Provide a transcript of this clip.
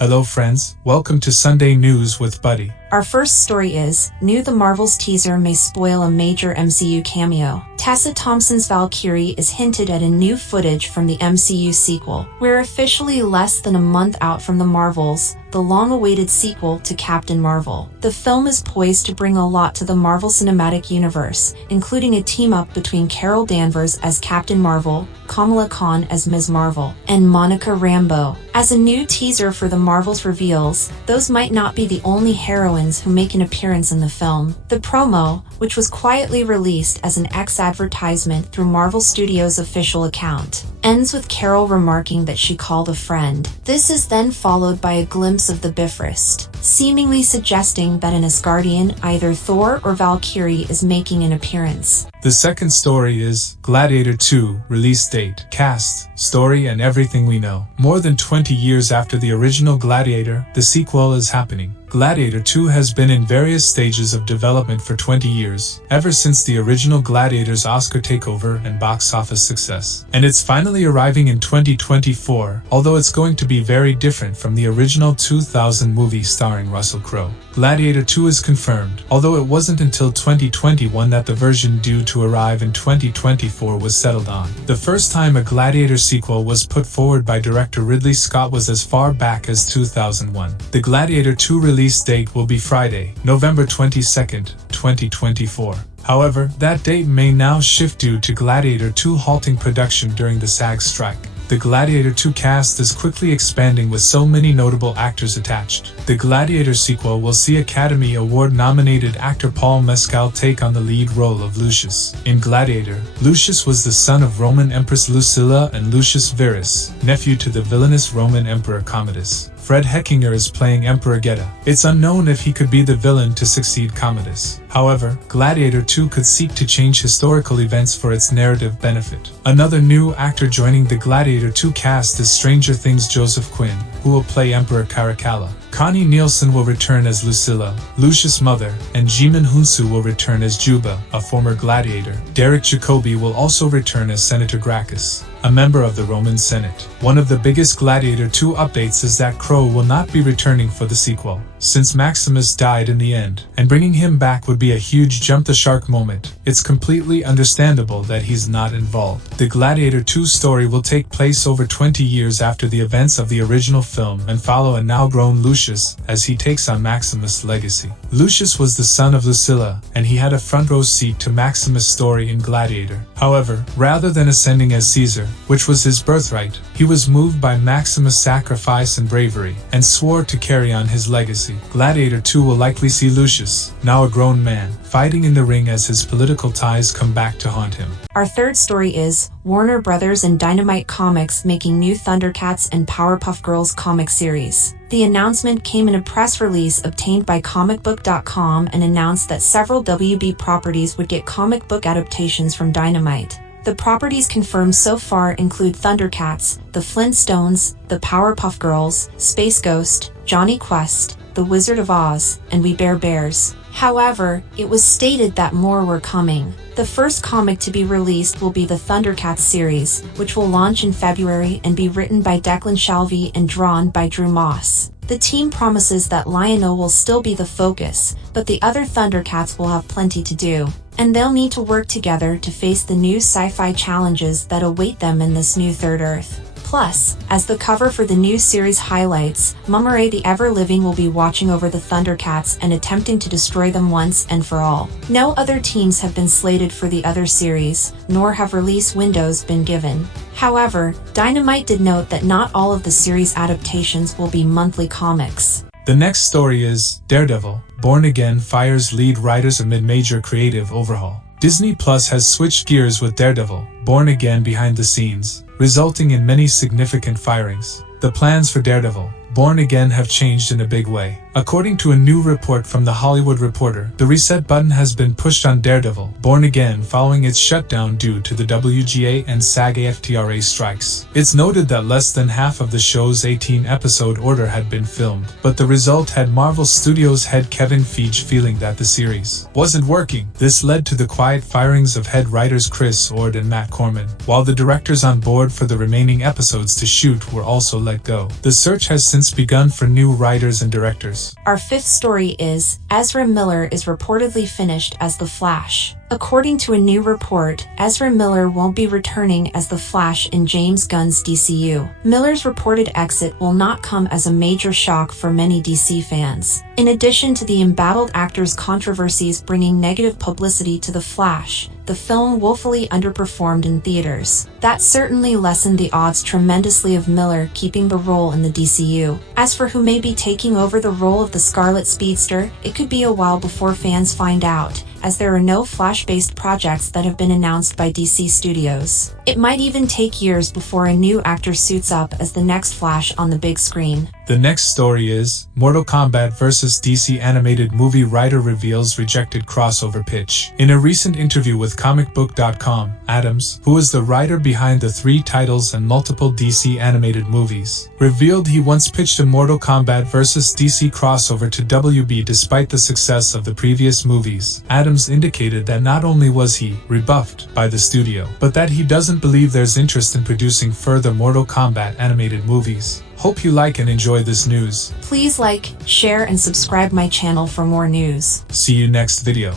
Hello friends, welcome to Sunday News with Buddy. Our first story is, new The Marvels teaser may spoil a major MCU cameo. Tessa Thompson's Valkyrie is hinted at in new footage from the MCU sequel. We're officially less than a month out from The Marvels, the long-awaited sequel to Captain Marvel. The film is poised to bring a lot to the Marvel Cinematic Universe, including a team-up between Carol Danvers as Captain Marvel, Kamala Khan as Ms. Marvel, and Monica Rambeau. As a new teaser for The Marvels reveals, those might not be the only heroines who make an appearance in the film. The promo, which was quietly released as an X-advertisement through Marvel Studios' official account, ends with Carol remarking that she called a friend. This is then followed by a glimpse of the Bifrost, seemingly suggesting that an Asgardian, either Thor or Valkyrie, is making an appearance. The second story is Gladiator 2, release date, cast, story and everything we know. More than 20 years after the original Gladiator, the sequel is happening. Gladiator 2 has been in various stages of development for 20 years, ever since the original Gladiator's Oscar takeover and box office success. And it's finally arriving in 2024, although it's going to be very different from the original 2000 movie starring Russell Crowe. Gladiator 2 is confirmed, although it wasn't until 2021 that the version due to arrive in 2024 was settled on. The first time a Gladiator sequel was put forward by director Ridley Scott was as far back as 2001. The Gladiator 2 release date will be Friday, November 22nd, 2024. However, that date may now shift due to Gladiator 2 halting production during the SAG strike. The Gladiator 2 cast is quickly expanding with so many notable actors attached. The Gladiator sequel will see Academy Award-nominated actor Paul Mescal take on the lead role of Lucius. In Gladiator, Lucius was the son of Roman Empress Lucilla and Lucius Verus, nephew to the villainous Roman Emperor Commodus. Fred Heckinger is playing Emperor Geta. It's unknown if he could be the villain to succeed Commodus. However, Gladiator 2 could seek to change historical events for its narrative benefit. Another new actor joining the Gladiator 2 cast is Stranger Things' Joseph Quinn, who will play Emperor Caracalla. Connie Nielsen will return as Lucilla, Lucius' mother, and Jimin Hunsu will return as Juba, a former gladiator. Derek Jacobi will also return as Senator Gracchus, a member of the Roman Senate. One of the biggest Gladiator 2 updates is that Crow will not be returning for the sequel, since Maximus died in the end, and bringing him back would be a huge jump-the-shark moment. It's completely understandable that he's not involved. The Gladiator 2 story will take place over 20 years after the events of the original film and follow a now-grown Lucius as he takes on Maximus' legacy. Lucius was the son of Lucilla, and he had a front-row seat to Maximus' story in Gladiator. However, rather than ascending as Caesar, which was his birthright, he was moved by Maximus' sacrifice and bravery, and swore to carry on his legacy. Gladiator 2 will likely see Lucius, now a grown man, fighting in the ring as his political ties come back to haunt him. Our third story is, Warner Brothers and Dynamite Comics making new Thundercats and Powerpuff Girls comic series. The announcement came in a press release obtained by comicbook.com and announced that several WB properties would get comic book adaptations from Dynamite. The properties confirmed so far include Thundercats, The Flintstones, The Powerpuff Girls, Space Ghost, Jonny Quest, The Wizard of Oz, and We Bare Bears. However, it was stated that more were coming. The first comic to be released will be the Thundercats series, which will launch in February and be written by Declan Shalvey and drawn by Drew Moss. The team promises that Lion-O will still be the focus, but the other Thundercats will have plenty to do, and they'll need to work together to face the new sci-fi challenges that await them in this new Third Earth. Plus, as the cover for the new series highlights, Mumray the Ever-Living will be watching over the Thundercats and attempting to destroy them once and for all. No other teams have been slated for the other series, nor have release windows been given. However, Dynamite did note that not all of the series adaptations will be monthly comics. The next story is Daredevil, Born Again fires lead writers amid major creative overhaul. Disney Plus has switched gears with Daredevil, Born Again behind the scenes, resulting in many significant firings. The plans for Daredevil, Born Again have changed in a big way. According to a new report from The Hollywood Reporter, the reset button has been pushed on Daredevil, Born Again following its shutdown due to the WGA and SAG-AFTRA strikes. It's noted that less than half of the show's 18-episode order had been filmed, but the result had Marvel Studios head Kevin Feige feeling that the series wasn't working. This led to the quiet firings of head writers Chris Ord and Matt Corman, while the directors on board for the remaining episodes to shoot were also let go. The search has since since begun for new writers and directors. Our fifth story is, Ezra Miller is reportedly finished as the Flash. According to a new report, Ezra Miller won't be returning as the Flash in James Gunn's DCU. Miller's reported exit will not come as a major shock for many DC fans. In addition to the embattled actor's controversies bringing negative publicity to the Flash, the film woefully underperformed in theaters. That certainly lessened the odds tremendously of Miller keeping the role in the DCU. As for who may be taking over the role of the Scarlet Speedster, it could be a while before fans find out, as there are no Flash-based projects that have been announced by DC Studios. It might even take years before a new actor suits up as the next Flash on the big screen. The next story is, Mortal Kombat vs. DC animated movie writer reveals rejected crossover pitch. In a recent interview with comicbook.com, Adams, who is the writer behind the 3 titles and multiple DC animated movies, revealed he once pitched a Mortal Kombat vs. DC crossover to WB despite the success of the previous movies. Adams indicated that not only was he rebuffed by the studio, but that he doesn't believe there's interest in producing further Mortal Kombat animated movies. Hope you like and enjoy this news. Please like, share, and subscribe my channel for more news. See you next video.